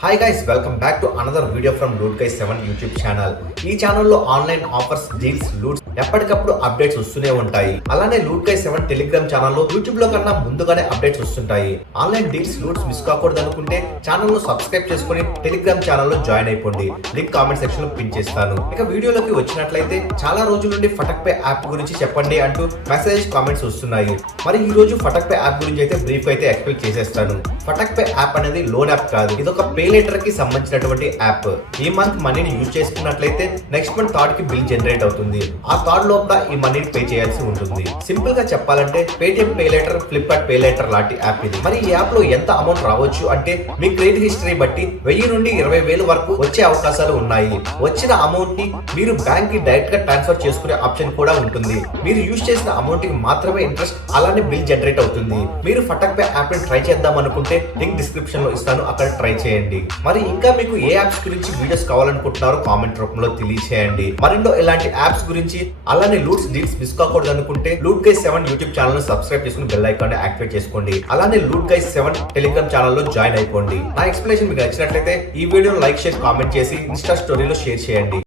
Hi guys, welcome back to another video from loot guys 7 YouTube channel. ఈ ఛానల్లో online offers, deals, loots ఎప్పటికప్పుడు updates వస్తూనే ఉంటాయి. అలానే లూట్ గైస్ 7 టెలిగ్రామ్ ఛానల్లో యూట్యూబ్ లో కన్నా ముందుగానే అప్డేట్స్ వస్తుంటాయి. ఆన్లైన్ డీల్స్, లూట్స్ మిస్ కాకూడదు అనుకుంటే ఛానల్ ను సబ్స్క్రైబ్ చేసుకుని టెలిగ్రామ్ ఛానల్లో జాయిన్ అయిపోండి. లింక్ కామెంట్ సెక్షన్ లో పిన్ చేస్తాను. ఇక వీడియోలోకి వచ్చినట్లయితే చాలా రోజుల నుండి ఫటక్ పే యాప్ గురించి చెప్పండి అంటూ మెసేజ్ కామెంట్స్ వస్తున్నాయి. మరి ఈ రోజు ఫటక్ పే యాప్ గురించి అయితే బ్రీఫ్ అయితే ఎక్స్ప్లెయిన్ చేసేస్తాను. ఫటక్ పే యాప్ అనేది లోన్ యాప్ కాదు, ఇది ఒక పే లేటర్ కి సంబంధించినటువంటి యాప్. ఈ మంత్ మనీని యూజ్ చేసుకున్నట్లయితే నెక్స్ట్ మంత్ థర్డ్ కి బిల్ జనరేట్ అవుతుంది. ఆ థర్డ్ లోపల ఈ మనీని పే చేయాల్సి ఉంటుంది. సింపుల్ గా చెప్పాలంటే Paytm pay later, Flipkart pay later లాంటి యాప్ ఇది. మరి ఈ యాప్ లో ఎంత అమౌంట్ రావచ్చు అంటే మీ క్రెడిట్ హిస్టరీ బట్టి 1000 నుండి 20,000 వరకు వచ్చే అవకాశాలు ఉన్నాయి. వచ్చిన అమౌంట్ ని మీరు బ్యాంక్ కి డైరెక్ట్ గా ట్రాన్స్ఫర్ చేసుకునే ఆప్షన్ కూడా ఉంటుంది. మీరు యూజ్ చేసిన అమౌంట్ కి మాత్రమే ఇంట్రెస్ట్, అలానే బిల్ జనరేట్ అవుతుంది. మీరు ఫటక్ పే యాప్ ని ట్రై చేద్దాం అనుకుంటే లింక్ డిస్క్రిప్షన్ లో ఇస్తాను, అక్కడ ట్రై చేయండి. మరి ఇంకా మీకు ఏ యాప్స్ గురించి వీడియోస్ కావాలనుకుంటున్నారో కామెంట్ రూపంలో తెలియచేయండి. మరిన్నో ఇలాంటి యాప్స్ గురించి, అలానే లూట్స్, డీల్స్ మిస్ కాకూడదు అనుకుంటే లూట్ గైస్ 7 యూట్యూబ్ ఛానల్ ను సబ్స్క్రైబ్ చేసుకుని బెల్ ఐకాన్ ని యాక్టివేట్ చేసుకోండి. అలానే లూట్ గైస్ 7 టెలిగ్రామ్ ఛానల్ లో జాయిన్ అయిపోండి. నా ఎక్స్ప్లెనేషన్ మీకు నచ్చినట్లయితే ఈ వీడియోను లైక్, షేర్, కామెంట్ చేసి ఇన్స్టా స్టోరీలో షేర్ చేయండి.